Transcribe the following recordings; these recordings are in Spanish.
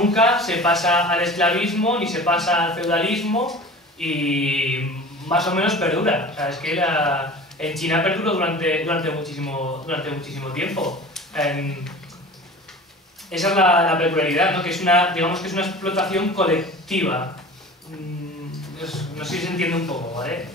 nunca se pasa al esclavismo ni se pasa al feudalismo y más o menos perdura. O sea, es que en China perduró durante muchísimo tiempo. Esa es la peculiaridad, ¿no? Que es digamos que es una explotación colectiva. No sé si se entiende un poco, ¿vale?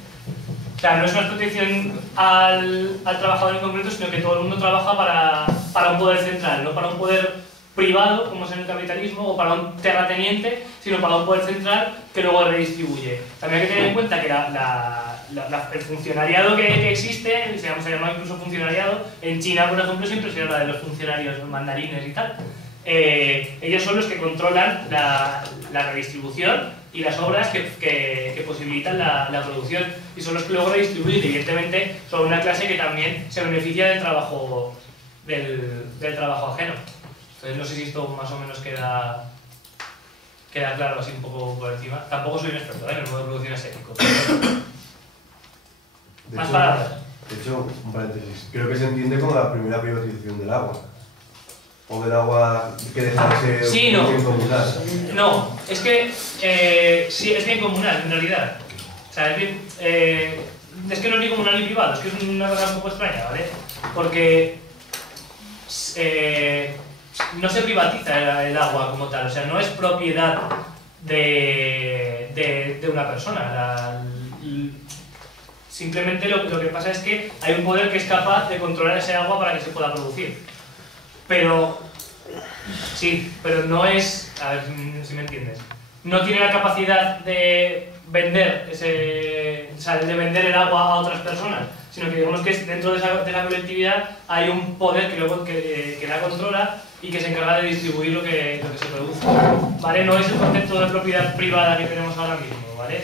O sea, no es una explotación al trabajador en concreto, sino que todo el mundo trabaja para un poder central, no para un poder privado, como es en el capitalismo, o para un terrateniente, sino para un poder central que luego redistribuye. También hay que tener en cuenta que el funcionariado que existe, se llama incluso funcionariado, en China, por ejemplo, siempre se habla de los funcionarios mandarines y tal. Ellos son los que controlan la redistribución y las obras que posibilitan la producción, y son los que luego redistribuyen. Evidentemente son una clase que también se beneficia del trabajo ajeno. Entonces no sé si esto más o menos queda claro así un poco por encima. Tampoco soy un experto en el modo de producción aséptico. Más palabras. De hecho, un paréntesis, creo que se entiende como la primera privatización del agua. O del agua que deja de ser sí, bien comunal. No, es que sí, es bien comunal en realidad. O sea, es que no es ni comunal ni privado, es que es una cosa un poco extraña, ¿vale? Porque no se privatiza el agua como tal, o sea, no es propiedad de una persona. Simplemente lo que pasa es que hay un poder que es capaz de controlar ese agua para que se pueda producir. Pero, sí, pero no es, a ver si me entiendes, no tiene la capacidad de vender de vender el agua a otras personas, sino que digamos que dentro de la colectividad hay un poder que la controla y que se encarga de distribuir lo que se produce, ¿vale? No es el concepto de propiedad privada que tenemos ahora mismo, ¿vale?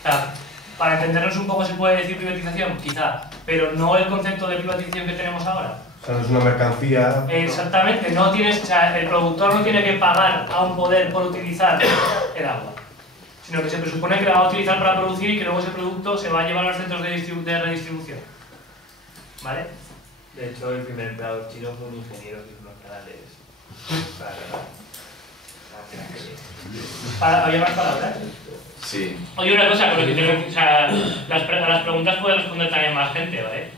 O sea, para entendernos un poco se puede decir privatización, quizá, pero no el concepto de privatización que tenemos ahora. O sea, no es una mercancía. Exactamente, el productor no tiene que pagar a un poder por utilizar el agua, sino que se presupone que la va a utilizar para producir y que luego ese producto se va a llevar a los centros de redistribución. ¿Vale? De hecho, el primer empleado chino fue un ingeniero que hizo unos canales. ¿Había más palabras? Sí. Oye, una cosa, con lo que las preguntas puede responder también más gente, ¿vale?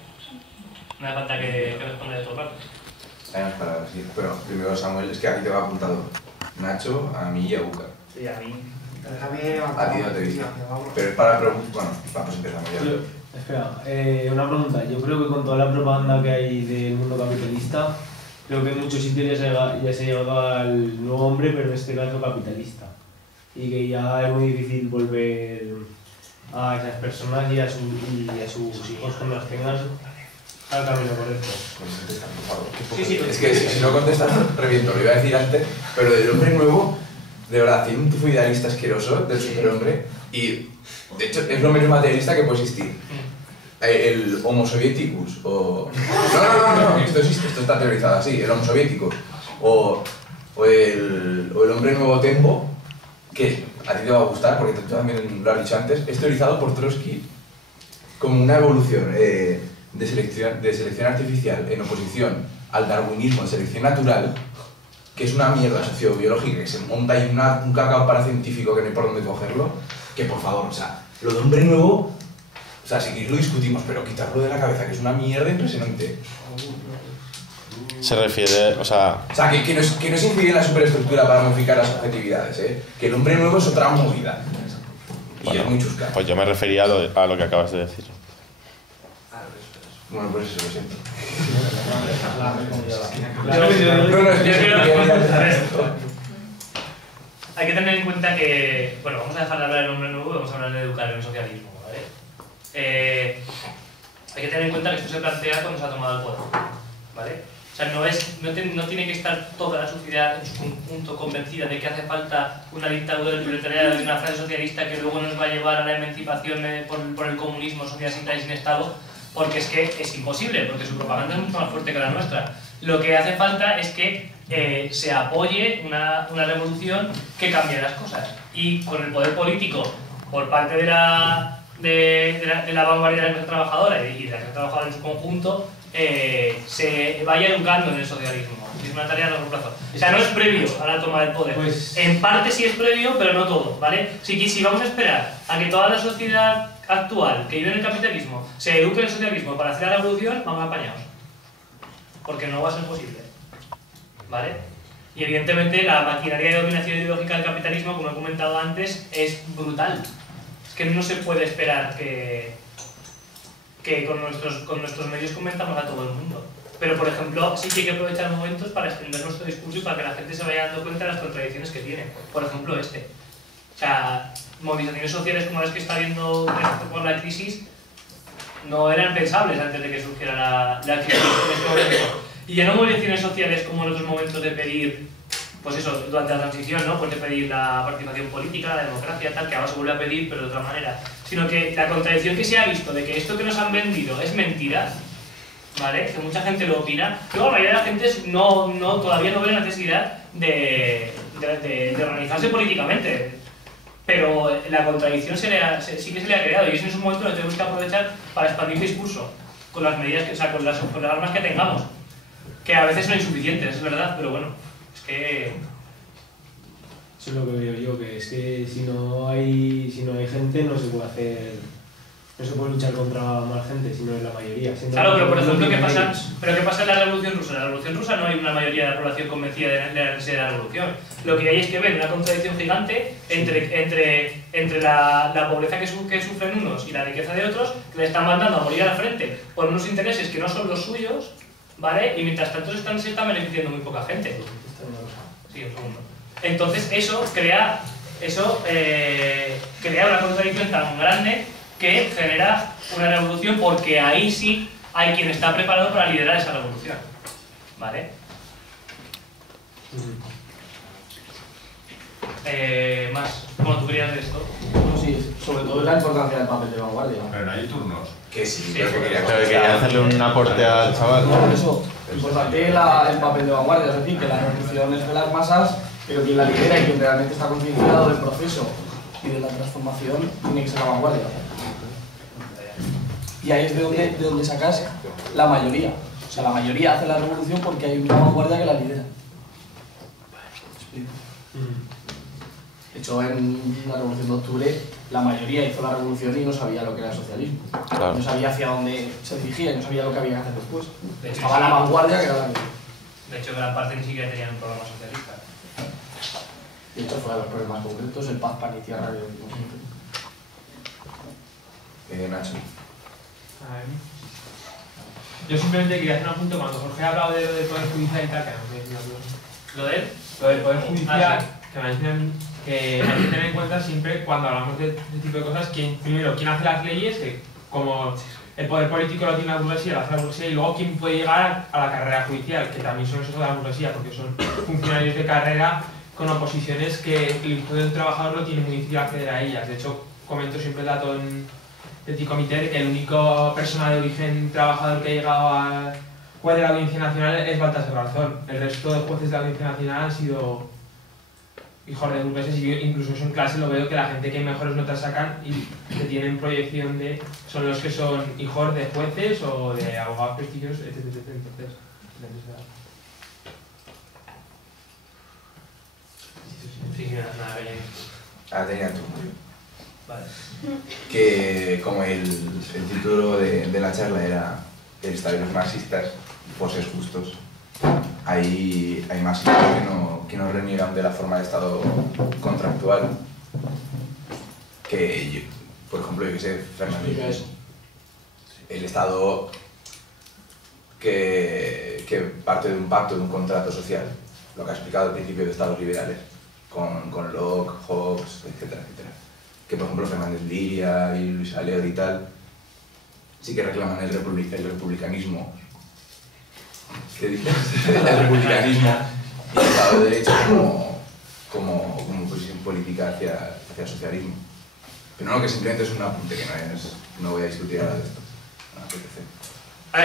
No hace falta que responda de todo el rato. Hay más palabras, sí. Bueno, primero Samuel, es que aquí te va apuntado Nacho, a mí y a Uca. Sí, a mí. A ti no te he visto. Pero es para preguntar. Bueno, vamos empezando ya. Espera, una pregunta. Yo creo que con toda la propaganda que hay del mundo capitalista, creo que en muchos sitios ya se ha llegado al nuevo hombre, pero en este caso capitalista. Y que ya es muy difícil volver a esas personas y a sus hijos cuando los tengan al camino correcto. Contesta, por favor. Sí. Es que si no contestas, reviento. Lo iba a decir antes, pero del hombre nuevo, de verdad, tiene un tufo idealista asqueroso del superhombre y, de hecho, es lo menos materialista que puede existir. El Homo Sovieticus o... No, esto existe, esto está teorizado así, el Homo Sovieticus o el hombre nuevo Tempo, que a ti te va a gustar porque tú también lo has dicho antes, es teorizado por Trotsky como una evolución de selección artificial en oposición al darwinismo de selección natural, que es una mierda sociobiológica que se monta ahí un cacao paracientífico que no hay por dónde cogerlo, que por favor, o sea, lo de hombre nuevo, o sea, si queréis lo discutimos, pero quitarlo de la cabeza, que es una mierda impresionante. Se refiere, o sea... O sea, que no es incidir en la superestructura para modificar las objetividades, ¿eh? Que el hombre nuevo es otra movida. Y Bueno, es muy chusca. pues yo me refería a lo que acabas de decir. Bueno, pues eso, lo siento. Hay que tener en cuenta que, bueno, vamos a dejar de hablar del hombre nuevo y vamos a hablar de educar en el socialismo, ¿vale? Hay que tener en cuenta que esto se plantea cuando se ha tomado el poder, ¿vale? O sea, no tiene que estar toda la sociedad en su conjunto convencida de que hace falta una dictadura del proletariado y una frase socialista que luego nos va a llevar a la emancipación por el comunismo, sociedad sin clase y sin Estado, porque es que es imposible, porque su propaganda es mucho más fuerte que la nuestra. Lo que hace falta es que se apoye una revolución que cambie las cosas, y con el poder político por parte de la vanguardia de la clase trabajadora y de la clase trabajadora en su conjunto se vaya educando en el socialismo. es una tarea a largo plazo. O sea, no es previo a la toma del poder. Pues- En parte sí es previo, pero no todo, ¿vale? Si vamos a esperar a que toda la sociedad actual que vive en el capitalismo se eduque en el socialismo para hacer la revolución, vamos apañados. Porque no va a ser posible, ¿vale? Y evidentemente la maquinaria de dominación ideológica del capitalismo, como he comentado antes, es brutal. Es que no se puede esperar que con nuestros medios convenzamos a todo el mundo. Pero, por ejemplo, sí que hay que aprovechar momentos para extender nuestro discurso y para que la gente se vaya dando cuenta de las contradicciones que tiene. Por ejemplo, este. O sea, movilizaciones sociales como las que está habiendo por la crisis no eran pensables antes de que surgiera la crisis en este momento. Y ya no movilizaciones sociales como en otros momentos de pedir, pues eso, durante la transición, ¿no? Pues de pedir la participación política, la democracia, tal, que ahora se vuelve a pedir, pero de otra manera. Sino que la contradicción que se ha visto de que esto que nos han vendido es mentira, ¿vale? Que mucha gente lo opina, luego la mayoría de la gente todavía no ve la necesidad de organizarse políticamente. Pero la contradicción sí que se le ha creado y es en ese momento lo tenemos que aprovechar para expandir el discurso con las medidas, con las armas que tengamos, que a veces son insuficientes, es verdad, pero bueno, es que... Eso es lo que veo yo, que es que si no hay gente no se puede luchar contra más gente, sino en la mayoría. Claro, pero por ejemplo, ¿qué pasa en la Revolución Rusa? En la Revolución Rusa no hay una mayoría de la población convencida de la necesidad de la revolución. Lo que hay es que ven una contradicción gigante entre la pobreza que sufren unos y la riqueza de otros, que le están mandando a morir a la frente por unos intereses que no son los suyos, ¿vale? Y mientras tanto se está beneficiando muy poca gente. Sí, un segundo. Entonces eso crea una contradicción tan grande que genera una revolución, porque ahí sí hay quien está preparado para liderar esa revolución, ¿vale? Más, como tú querías de esto. Bueno, sí, sobre todo la importancia del papel de vanguardia. Pero no hay turnos. Que sí, Sí, creo que quería Pero quería hacerle un aporte al chaval. Por eso, importante el papel de vanguardia, es decir, que la revolución es de las masas, pero quien la lidera y quien realmente está concienciado del proceso y de la transformación tiene que ser la vanguardia. Y ahí es de donde sacas la mayoría. O sea, la mayoría hace la revolución porque hay una vanguardia que la lidera. De hecho, en la Revolución de Octubre, la mayoría hizo la revolución y no sabía lo que era el socialismo. Claro. No sabía hacia dónde se dirigía y no sabía lo que había que hacer después. De hecho, Estaba la vanguardia que era la que... De hecho, gran parte ni siquiera tenían un programa socialista. De hecho, fue a los problemas concretos, el paz, pan y tierra. Nacho. Yo simplemente quería hacer un apunte cuando Jorge ha hablado de lo del Poder Judicial y tal, que me ha ¿Lo de él? lo del Poder Judicial, Ah, sí. que me ha dicho a mí que hay que tener en cuenta siempre cuando hablamos de este tipo de cosas, primero, quién hace las leyes, que como el poder político lo tiene la burguesía, lo hace la burguesía, y luego quién puede llegar a la carrera judicial, que también son esos de la burguesía, porque son funcionarios de carrera con oposiciones que el Instituto del Trabajador no tiene muy difícil acceder a ellas. De hecho, comento siempre el dato de Ticomité de que el único persona de origen trabajador que ha llegado a juez de la Audiencia Nacional es Baltasar Garzón. El resto de jueces de la Audiencia Nacional han sido hijos de burgueses, y incluso en clase lo veo que la gente que mejores notas sacan y que tienen proyección son los que son hijos de jueces o de abogados prestigiosos, etc. Entonces, Sí, nada, bien. Tenía tú. Vale. Que como el título de la charla era el Estado y los marxistas, por ser justos, hay marxistas que no reniegan de la forma de Estado contractual. Que yo, por ejemplo, yo que sé, Fernández, el Estado que parte de un pacto, de un contrato social, lo que ha explicado al principio de Estados liberales, con Locke, Hobbes, etcétera, etcétera. Que por ejemplo Fernández Liria y Luis Aleo y tal, sí que reclaman el republicanismo. ¿Qué dices? El republicanismo y el Estado de Derecho como posición política hacia el socialismo. Pero no, que simplemente es un apunte, que no voy a discutir ahora de esto. No apetece.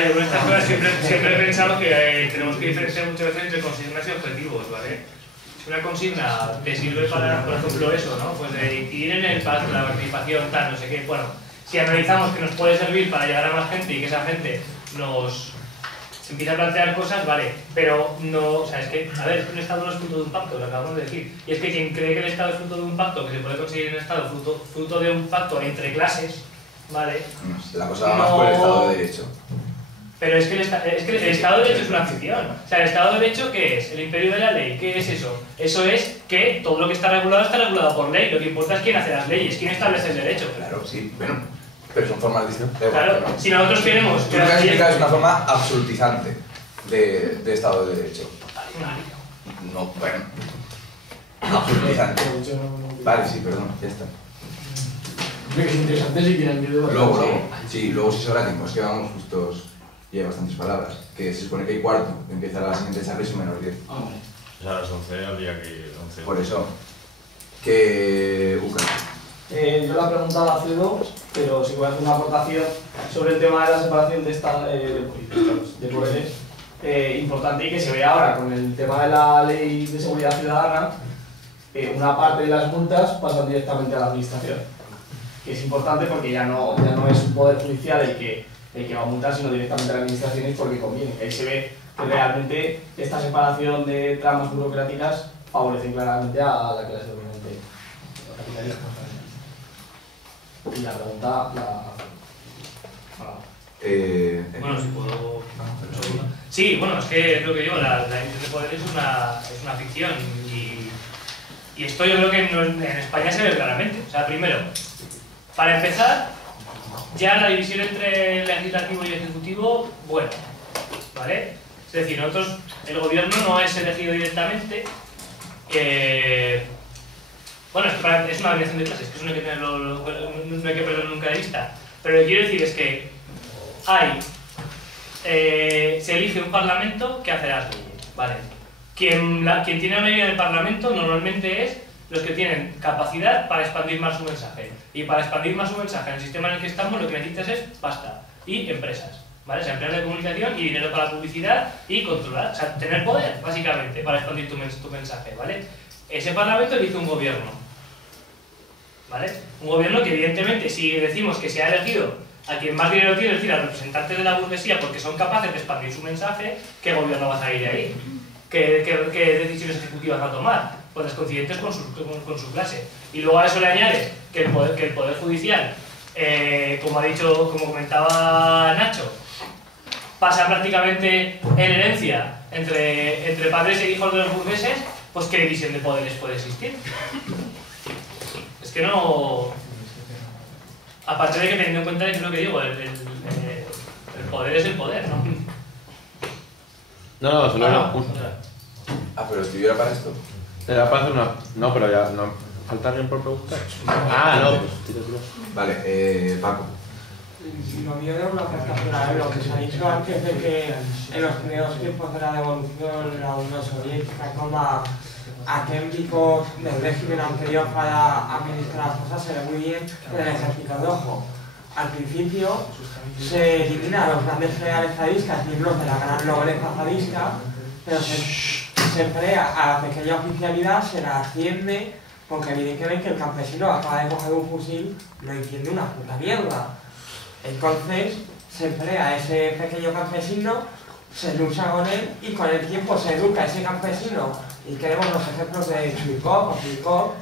Yo con estas cosas siempre he pensado que tenemos que diferenciar muchas veces entre consignas y objetivos, ¿vale? Si una consigna te sirve para, por ejemplo, eso, ¿no? Pues de incidir en el pacto, la participación, tal, no sé qué, bueno, si analizamos que nos puede servir para llegar a más gente y que esa gente se empieza a plantear cosas, vale, pero no, o sea, es que, a ver, un Estado no es fruto de un pacto, lo acabamos de decir, y es que quien cree que el Estado es fruto de un pacto, que se puede conseguir un Estado fruto de un pacto entre clases, vale. La cosa va más por el Estado de Derecho. Pero es que el Estado de Derecho es una ficción. O sea, el Estado de Derecho, ¿qué es? El imperio de la ley, ¿qué es eso? Eso es que todo lo que está regulado por ley. Lo que importa es quién hace las leyes, quién establece el derecho. Claro, sí, bueno, pero son formas distintas. Claro, si nosotros queremos Tú lo que has explicado es una forma absolutizante de Estado de Derecho. No, bueno. Absolutizante. Vale, sí, perdón, ya está. Creo que es interesante si quieren ir de Luego, sí, luego si sobra tiempo, es que vamos justos y hay bastantes palabras. Que se supone que hay cuarto, empieza la siguiente charla y son menos 10. Ah, vale. Es a las 11 al día que 11. Por eso, que... Yo la preguntaba hace dos, pero sí voy a hacer una aportación sobre el tema de la separación de poderes. Importante y que se ve ahora con el tema de la ley de seguridad ciudadana, una parte de las multas pasan directamente a la administración. Que es importante porque ya no es un poder judicial el que va a multar, sino directamente a la administración y porque conviene. Ahí se ve que realmente esta separación de tramas burocráticas favorece claramente a la clase dominante capitalista. Y la pregunta Bueno, si puedo... Sí, bueno, es que es lo que digo, la división de poderes es una ficción y esto yo creo que en España se ve claramente. O sea, primero, para empezar, ya la división entre legislativo y ejecutivo, bueno, ¿vale? Es decir, nosotros, el gobierno no es elegido directamente, bueno, es una variación de clases, que eso no hay que tenerlo, no hay que perderlo nunca de vista, pero lo que quiero decir es que se elige un parlamento que hace las leyes, ¿vale? Quien tiene la mayoría del parlamento normalmente es los que tienen capacidad para expandir más su mensaje. Y para expandir más su mensaje en el sistema en el que estamos, lo que necesitas es pasta y empresas, ¿vale? O sea, empresas de comunicación y dinero para la publicidad y controlar, o sea, tener poder, básicamente, para expandir tu mensaje, ¿vale? Ese parlamento elige un gobierno, ¿vale? Un gobierno que, evidentemente, si decimos que se ha elegido a quien más dinero tiene, es decir, a los representantes de la burguesía, porque son capaces de expandir su mensaje, ¿qué gobierno va a salir de ahí? ¿Qué decisiones ejecutivas va a tomar? Pues coincidentes con su clase. Y luego a eso le añades que el poder judicial, como comentaba Nacho, pasa prácticamente en herencia entre padres e hijos de los burgueses, pues ¿qué división de poderes puede existir? Es que no... Aparte de que, teniendo en cuenta, es lo que digo, el poder es el poder, ¿no? No, solo no. Ah, pero estuviera para esto. Te da para hacer una. No, pero ya no. ¿Falta alguien por preguntar? Ah, no, pues tíralo. Vale, Paco. Lo mío era una acercación lo que se ha dicho antes de que en los primeros tiempos de la devolución de la Unión Soviética, como aquellos del régimen anterior para administrar las cosas, se ve muy bien en el ejército de ojo. Al principio se eliminan a los grandes generales zadistas, miembros de la gran nobleza zadista, pero se emplea a la pequeña oficialidad, se la asciende, porque evidentemente el campesino acaba de coger un fusil, no entiende una puta mierda. Entonces se emplea a ese pequeño campesino, se lucha con él y con el tiempo se educa a ese campesino. Y tenemos los ejemplos de Chuikov o Chuikov,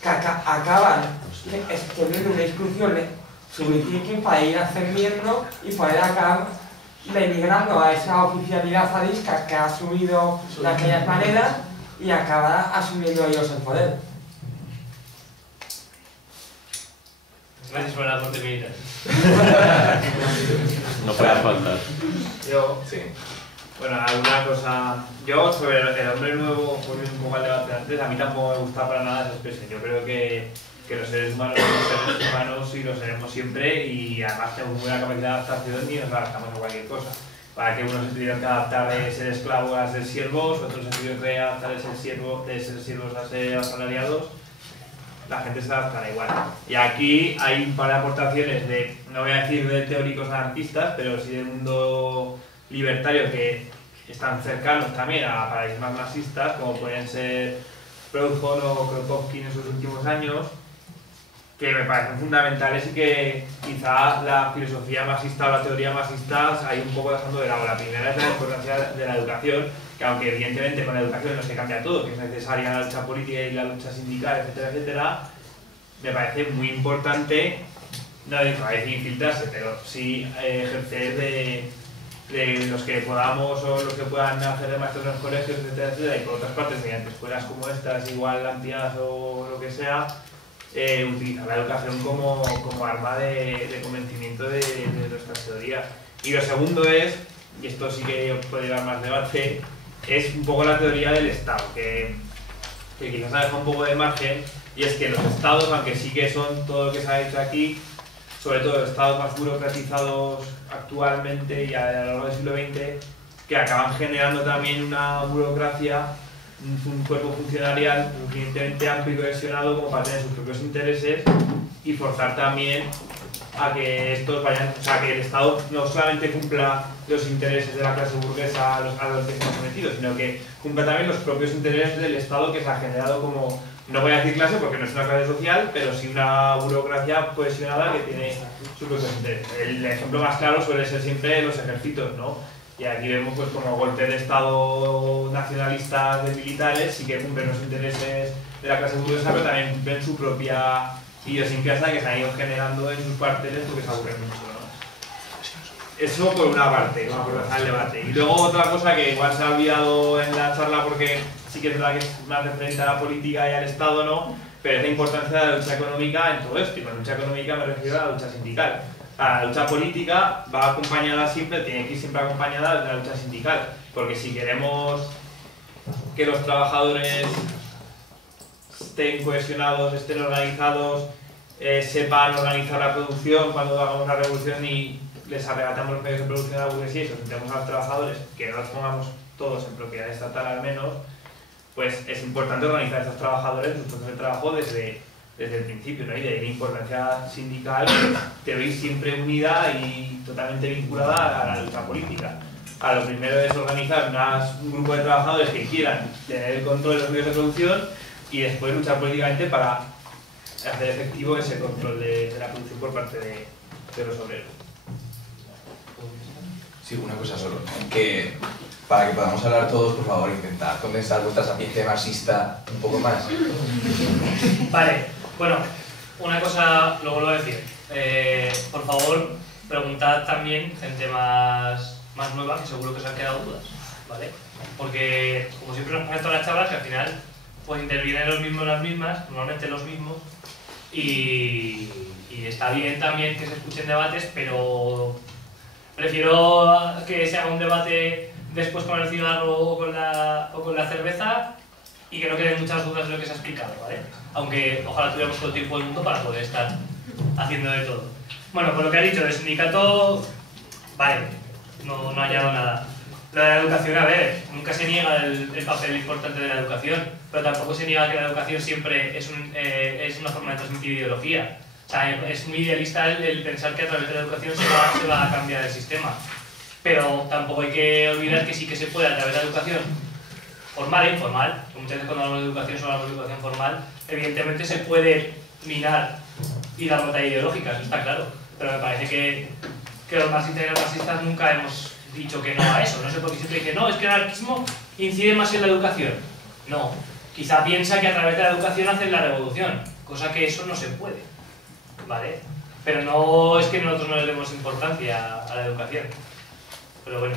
que acaban teniendo una instrucción suficiente para ir ascendiendo y poder acabar denigrando a esa oficialidad zadista que ha asumido de aquellas maneras y acabar asumiendo ellos el poder. Gracias por el aporte militar. No puede faltar. Yo, Sí. bueno, alguna cosa. Yo, sobre el hombre nuevo, volviendo un poco al debate de antes, a mí tampoco me gusta para nada esa expresión. Yo creo que los seres humanos somos seres humanos y lo seremos siempre, y además tenemos buena capacidad de adaptación y nos adaptamos a cualquier cosa. Para que unos se tuvieran que adaptar de ser esclavos a ser siervos, otros se tuvieran que adaptar de ser siervos a ser asalariados, la gente se adaptará igual. Y aquí hay un par de aportaciones no voy a decir de teóricos anarquistas, pero sí del mundo libertario que están cercanos también a paradigmas marxistas, como pueden ser Proudhon o Kropotkin en sus últimos años, que me parecen fundamentales y que quizá la filosofía marxista o la teoría marxista hay un poco dejando de lado. La primera es la importancia de la educación, que aunque evidentemente con la educación no se cambia todo, que es necesaria la lucha política y la lucha sindical, etcétera, etcétera, me parece muy importante, no decir infiltrarse, pero sí ejercer de los que podamos o los que puedan hacer de maestros en los colegios, etcétera, etcétera, y por otras partes mediante escuelas como estas, igual ampliadas o lo que sea, utilizar la educación como arma de convencimiento de nuestras teorías. Y lo segundo es, y esto sí que puede dar más debate, es un poco la teoría del Estado, que quizás ha dejado un poco de margen, y es que los estados, aunque sí que son todo lo que se ha dicho aquí, sobre todo los estados más burocratizados actualmente y a lo largo del siglo XX, que acaban generando también una burocracia, un cuerpo funcionarial suficientemente amplio y cohesionado como para tener sus propios intereses y forzar también a que estos vayan, o sea, que el Estado no solamente cumpla los intereses de la clase burguesa a los que están sometidos, sino que cumpla también los propios intereses del Estado que se ha generado como, no voy a decir clase porque no es una clase social, pero sí una burocracia cohesionada que tiene sus propios intereses. El ejemplo más claro suele ser siempre los ejércitos, ¿no? Y aquí vemos pues como golpes de Estado nacionalistas de militares, sí que cumplen los intereses de la clase burguesa, pero también cumplen su propia idiosincrasia que se han ido generando en sus cuarteles porque se aburren mucho, ¿no? Eso por una parte, por empezar el debate. Y luego otra cosa que igual se ha olvidado en la charla porque sí que es verdad que es más referente a la política y al Estado, ¿no? Pero es la importancia de la lucha económica en todo esto. Y con la lucha económica me refiero a la lucha sindical. La lucha política va acompañada siempre, tiene que ir siempre acompañada de la lucha sindical, porque si queremos que los trabajadores estén cohesionados, estén organizados, sepan organizar la producción cuando hagamos una revolución y les arrebatamos los medios de producción a la burguesía y sometemos a los trabajadores, que no los pongamos todos en propiedad estatal al menos, pues es importante organizar a estos trabajadores, sus puestos de trabajo desde el principio, ¿no? Y de ahí la importancia sindical te veis siempre unida y totalmente vinculada a la lucha política. Lo primero es organizar un grupo de trabajadores que quieran tener el control de los medios de producción y después luchar políticamente para hacer efectivo ese control de la producción por parte de los obreros. Sí, una cosa solo, que para que podamos hablar todos, por favor, intentad condensar vuestra sapiencia marxista un poco más. Vale, bueno, una cosa lo vuelvo a decir. Por favor, preguntad también gente más nueva, que seguro que os han quedado dudas, ¿vale? Porque, como siempre nos pasa en todas las charlas, que al final pues intervienen los mismos, las mismas, normalmente los mismos, y está bien también que se escuchen debates, pero prefiero que se haga un debate después con el cigarro o con la cerveza y que no queden muchas dudas de lo que se ha explicado, ¿vale? Aunque ojalá tuviéramos todo el tiempo del mundo para poder estar haciendo de todo. Bueno, con lo que ha dicho el sindicato, vale, no ha hallado nada. Lo de la educación, a ver, nunca se niega el papel importante de la educación, pero tampoco se niega que la educación siempre es una forma de transmitir ideología. O sea, es muy idealista el pensar que a través de la educación se va a cambiar el sistema. Pero tampoco hay que olvidar que sí que se puede a través de la educación formal e informal. Muchas veces cuando hablamos de educación solo hablamos de educación formal. Evidentemente se puede minar y dar batalla ideológica, eso está claro. Pero me parece que los marxistas y los marxistas nunca hemos dicho que no a eso. No sé por qué siempre dicen, no, es que el anarquismo incide más en la educación. No, quizá piensa que a través de la educación hacen la revolución, cosa que eso no se puede, ¿vale? Pero no es que nosotros no le demos importancia a la educación. Pero bueno.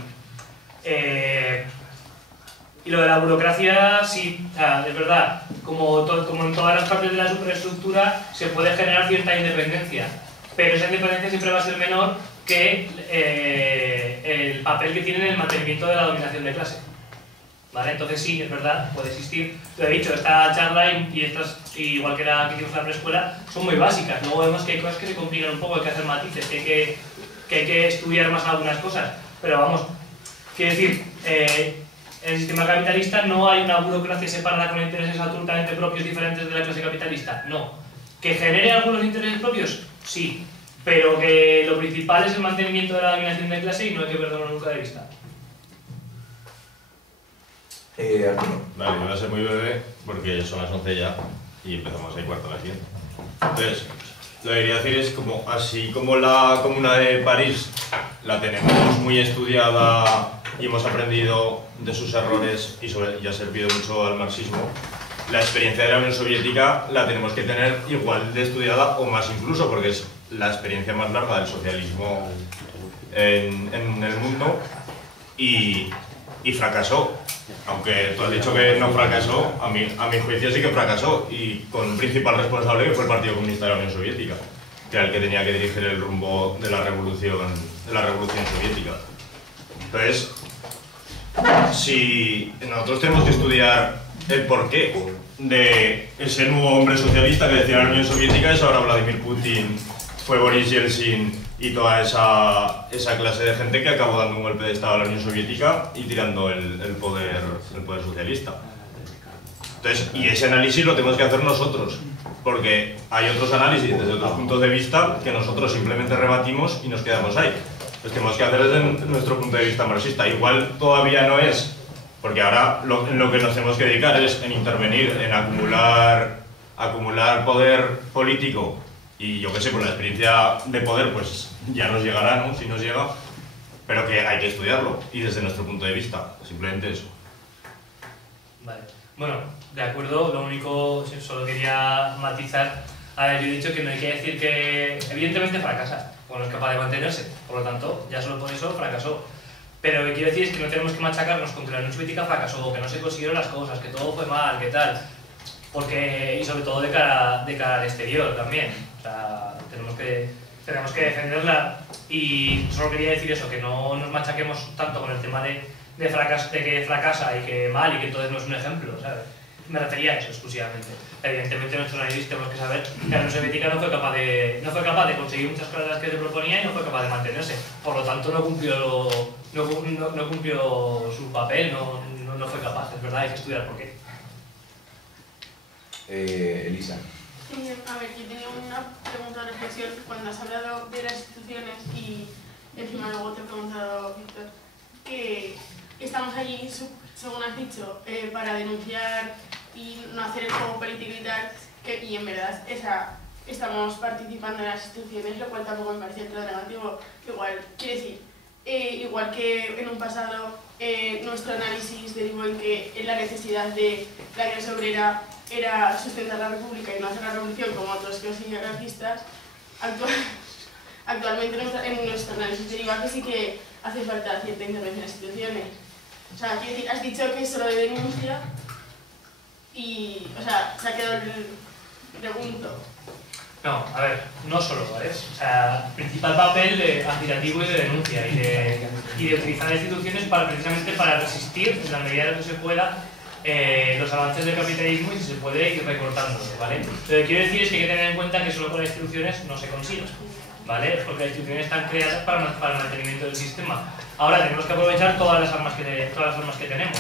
Y lo de la burocracia, sí, o sea, es verdad, como en todas las partes de la superestructura se puede generar cierta independencia, pero esa independencia siempre va a ser menor que el papel que tiene en el mantenimiento de la dominación de clase. ¿Vale? Entonces sí, es verdad, puede existir. Lo he dicho, esta charla y estas, igual que la que hicimos en la preescuela, son muy básicas. Luego vemos que hay cosas que se complican un poco, hay que hacer matices, que hay que estudiar más algunas cosas. Pero vamos, quiero decir, en el sistema capitalista no hay una burocracia separada con intereses absolutamente propios diferentes de la clase capitalista. No. ¿Que genere algunos intereses propios? Sí. Pero que lo principal es el mantenimiento de la dominación de clase y no hay que perderlo nunca de vista. Arturo. Vale, me va a ser muy breve porque son las 11 ya y empezamos a 11:15. Entonces, lo que quería decir es como, así como la Comuna de París la tenemos muy estudiada y hemos aprendido de sus errores y ha servido mucho al marxismo, la experiencia de la Unión Soviética la tenemos que tener igual de estudiada o más incluso, porque es la experiencia más larga del socialismo en el mundo y fracasó. Aunque tú has dicho que no fracasó, a mi juicio sí que fracasó, y con un principal responsable que fue el Partido Comunista de la Unión Soviética, que era el que tenía que dirigir el rumbo de la revolución soviética. Entonces, si nosotros tenemos que estudiar el porqué de ese nuevo hombre socialista que decía la Unión Soviética, es ahora Vladimir Putin, fue Boris Yeltsin y toda esa clase de gente que acabó dando un golpe de estado a la Unión Soviética y tirando el poder socialista. Entonces, y ese análisis lo tenemos que hacer nosotros, porque hay otros análisis desde otros puntos de vista que nosotros simplemente rebatimos y nos quedamos ahí. Los tenemos que hacer desde nuestro punto de vista marxista. Igual todavía no es, porque ahora en lo que nos tenemos que dedicar es en intervenir, en acumular poder político, y yo qué sé, por la experiencia de poder pues ya nos llegará, ¿no? Si nos llega, pero que hay que estudiarlo, y desde nuestro punto de vista, simplemente eso. Vale. Bueno, de acuerdo, lo único, solo quería matizar. A ver, yo he dicho que no hay que decir que evidentemente fracasa, o no es capaz de mantenerse, por lo tanto, ya solo por eso fracasó. Pero lo que quiero decir es que no tenemos que machacarnos con que la Unión Soviética fracasó, que no se consiguieron las cosas, que todo fue mal, que tal, porque, y sobre todo de cara al exterior también. O sea, tenemos que defenderla, y solo quería decir eso, que no nos machaquemos tanto con el tema de que fracasa y que mal y que entonces no es un ejemplo, ¿sabes? Me refería a eso exclusivamente. Evidentemente nuestros analistas tenemos que saber que la Unión Soviética no fue capaz de conseguir muchas cosas que se proponía y no fue capaz de mantenerse. Por lo tanto no cumplió su papel, no fue capaz, es verdad, hay que estudiar por qué. Elisa. A ver, yo tenía una pregunta de reflexión. Cuando has hablado de las instituciones y encima luego te he preguntado, Víctor, que estamos allí, según has dicho, para denunciar y no hacer el juego político y tal, y en verdad estamos participando en las instituciones, lo cual tampoco me parece todo negativo. Igual, quiere decir, igual que en un pasado nuestro análisis derivó en que la necesidad de la clase obrera era sustentar la república y no hacer la revolución como otros que siguen anarquistas, actualmente en nuestro análisis deriva que sí que hace falta cierta intervención en las instituciones. O sea, quiero decir, has dicho que es solo de denuncia y, o sea, se ha quedado el pregunto. No, a ver, no solo, ¿vale? O sea, principal papel de activativo y de denuncia y de utilizar las instituciones precisamente para resistir, en la medida de lo que se pueda, los avances del capitalismo, y si se puede ir recortándolo, ¿vale? Lo que quiero decir es que hay que tener en cuenta que solo con las instituciones no se consigue, ¿vale? Porque las instituciones están creadas para el mantenimiento del sistema. Ahora tenemos que aprovechar todas las armas que tenemos.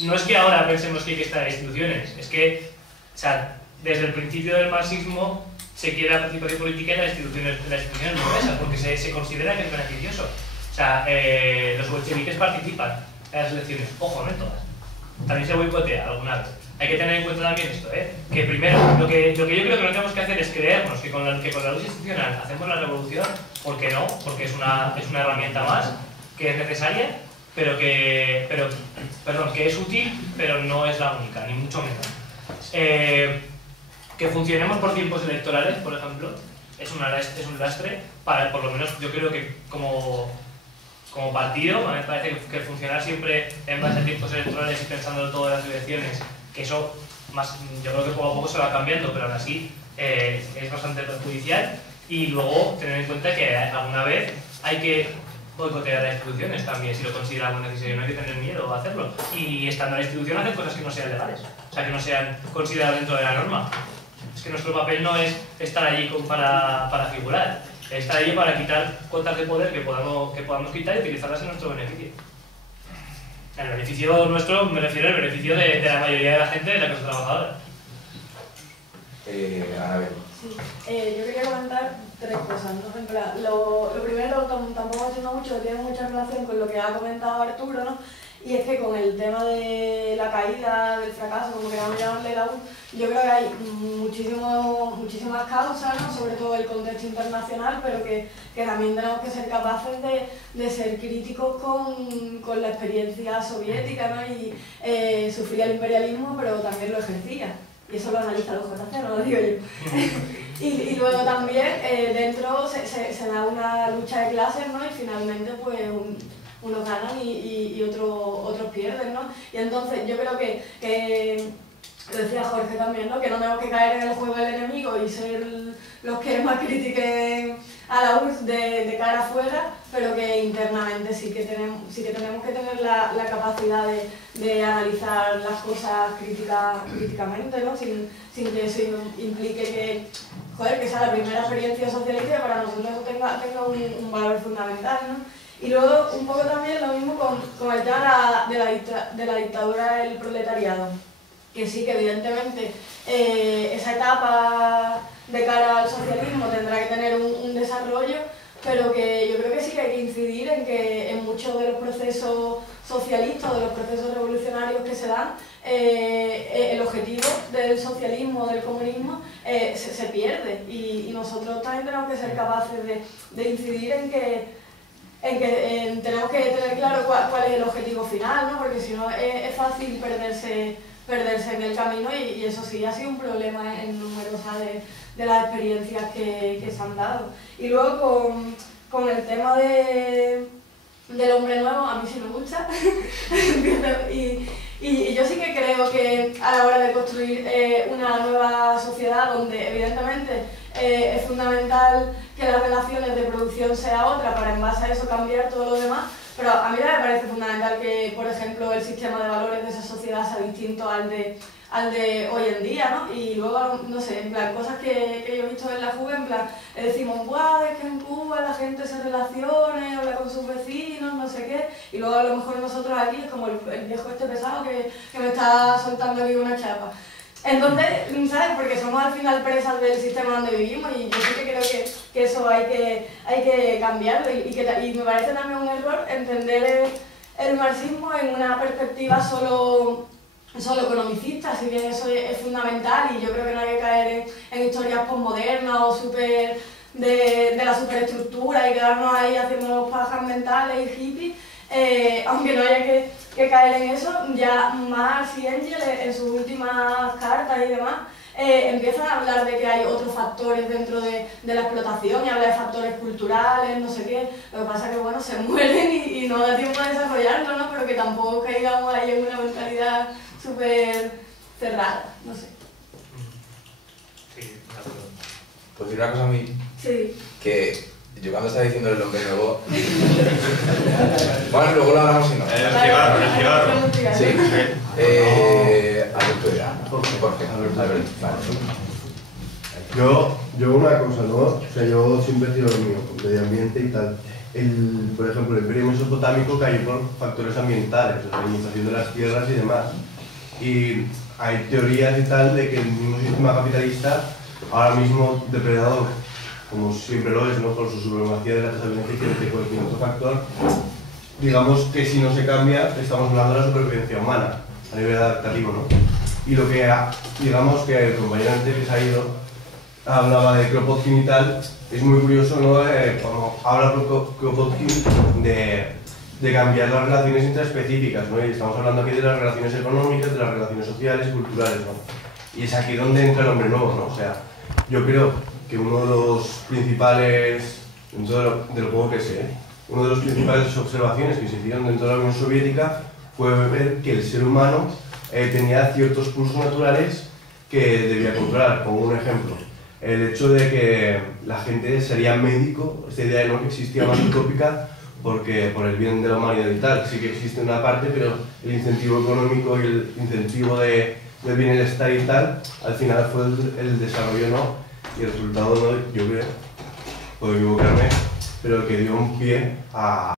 No es que ahora pensemos que hay que estar en instituciones, es que, o sea, desde el principio del marxismo se quiere la participación política en las instituciones burguesas, porque se considera que es beneficioso. O sea, los bolcheviques participan en las elecciones, ojo, no en todas. También se boicotea alguna vez. Hay que tener en cuenta también esto, que primero, lo que yo creo que no tenemos que hacer es creernos que con la lucha institucional hacemos la revolución, porque no, porque es una herramienta más que es necesaria, pero que es útil, pero no es la única, ni mucho menos. Que funcionemos por tiempos electorales, por ejemplo, es un lastre, por lo menos yo creo que como partido, me parece que funcionar siempre en base a tiempos electorales y pensando en todas las elecciones, que eso yo creo que poco a poco se va cambiando, pero aún así es bastante perjudicial. Y luego tener en cuenta que alguna vez hay que boicotear las instituciones también, si lo consideramos necesario, no hay que tener miedo a hacerlo. Y estando en la institución hacer cosas que no sean legales, o sea, que no sean consideradas dentro de la norma. Es que nuestro papel no es estar allí para figurar, es estar allí para quitar cuotas de poder que podamos quitar y utilizarlas en nuestro beneficio. El beneficio nuestro, me refiero al beneficio de la mayoría de la gente de la clase trabajadora. A ver. Sí, yo quería comentar tres cosas, ¿no? En plan, lo primero, tampoco entiendo mucho, tiene mucha relación con lo que ha comentado Arturo, ¿no? y es que con el tema de la caída, del fracaso, como queramos llamarle la U, yo creo que hay muchísimas causas, ¿no? Sobre todo el contexto internacional, pero que también tenemos que ser capaces de ser críticos con la experiencia soviética, ¿no? Y sufría el imperialismo, pero también lo ejercía. Y eso lo analiza los JC, no lo digo yo. Y luego también dentro se da una lucha de clases, ¿no? Y finalmente pues unos ganan y otros pierden, ¿no? Y entonces yo creo que lo decía Jorge también, ¿no? Que no tenemos que caer en el juego del enemigo y ser los que más critiquen a la URSS de cara afuera, pero que internamente sí que tenemos que tener la capacidad de analizar las cosas críticamente, ¿no? Sin que eso implique que sea la primera experiencia socialista y para nosotros eso tenga un valor fundamental, ¿no? Y luego un poco también lo mismo con el tema de la dictadura del proletariado, que sí que evidentemente esa etapa de cara al socialismo tendrá que tener un desarrollo, pero que yo creo que sí que hay que incidir en que en muchos de los procesos socialistas o de los procesos revolucionarios que se dan, el objetivo del socialismo o del comunismo se pierde y nosotros también tenemos que ser capaces de incidir en que tenemos que tener claro cuál es el objetivo final, ¿no? Porque si no es fácil perderse en el camino y eso sí ha sido un problema en numerosas de las experiencias que se han dado. Y luego con el tema del hombre nuevo, a mí sí me gusta y yo sí que creo que a la hora de construir una nueva sociedad donde evidentemente es fundamental que las relaciones de producción sea otra para en base a eso cambiar todo lo demás, pero a mí me parece fundamental que, por ejemplo, el sistema de valores de esa sociedad sea distinto al de hoy en día, ¿no? Y luego, no sé, en plan, cosas que yo he visto en la fuga, en plan, le decimos, ¡guau! Es que en Cuba la gente se relacione, habla con sus vecinos, no sé qué, y luego a lo mejor nosotros aquí es como el viejo este pesado que me está soltando aquí una chapa. Entonces, ¿sabes? Porque somos al final presas del sistema donde vivimos y yo sí que creo que eso hay que cambiarlo y me parece también un error entender el marxismo en una perspectiva solo economicista, si bien eso es fundamental y yo creo que no hay que caer en historias postmodernas o de la superestructura y quedarnos ahí haciendo pajas mentales y hippies, aunque no haya que caer en eso. Ya Marx y Engels en sus últimas cartas y demás empiezan a hablar de que hay otros factores dentro de la explotación y habla de factores culturales, no sé qué. Lo que pasa es que bueno, se mueren y no da tiempo a desarrollarlo, ¿no? Pero que tampoco caigamos ahí en una mentalidad súper cerrada, no sé. Sí, de acuerdo. Pues decir una cosa a mí, Sí. que yo cuando estaba diciendo el hombre nuevo... Bueno, luego lo hablamos si no. El cigarro. Sí. Alberto dirá. Jorge. Alberto. Vale. Yo una cosa, ¿no? O sea, yo siempre tiro lo mío, medio ambiente y tal. Por ejemplo, el imperio mesopotámico cayó por factores ambientales, la limitación de las tierras y demás. Y hay teorías y tal de que el mismo sistema capitalista, ahora mismo depredador, como siempre lo es, ¿no? Por su supremacía de la tasa beneficio de cualquier otro factor, digamos que si no se cambia, estamos hablando de la supervivencia humana, a nivel adaptativo, ¿no? Y lo que, digamos que el compañero antes que se ha ido, hablaba de Kropotkin y tal, es muy curioso, ¿no? Cuando habla Kropotkin de cambiar las relaciones intraespecíficas, ¿no? Y estamos hablando aquí de las relaciones económicas, de las relaciones sociales y culturales, ¿no? Y es aquí donde entra el hombre nuevo, ¿no? O sea, yo creo que uno de los principales, dentro del juego que sé, una de las principales observaciones que se hicieron dentro de la Unión Soviética fue ver que el ser humano tenía ciertos pulsos naturales que debía controlar. Como un ejemplo, el hecho de que la gente sería médico, esta idea no que existía más utópica, porque por el bien de la humanidad y tal, sí que existe una parte, pero el incentivo económico y el incentivo del bienestar y tal, al final fue el desarrollo, ¿no? Y el resultado, ¿no? Yo creo, puedo equivocarme, pero que dio un pie a